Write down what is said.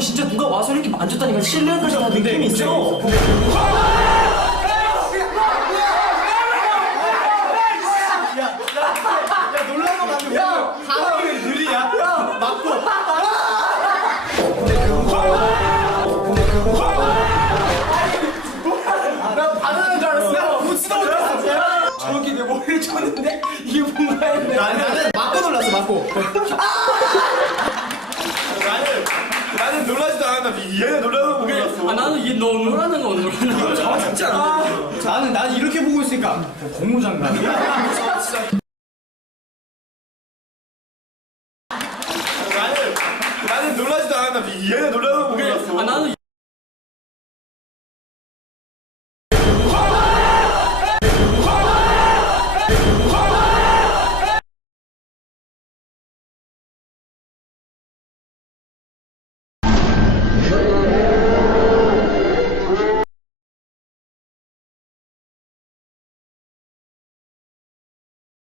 진짜 누가 와서 이렇게 만졌다니까 실내까지 다 느낌이 있어. 저기 내 머리를 쳤는데 이게 뭔가 했네. 나는 맞고 놀랐어 맞고. 나는 나는 놀라지도 않았는데 얘네 놀라는 거 몰랐어. 아 나는 이게 너무 놀라는 건 놀라는 거. 진짜 나는 나는 이렇게 보고 있으니까 고무장갑이야? 나는 나는 놀라지도 않았는데 얘네 놀라는 거 몰랐어. 아 나는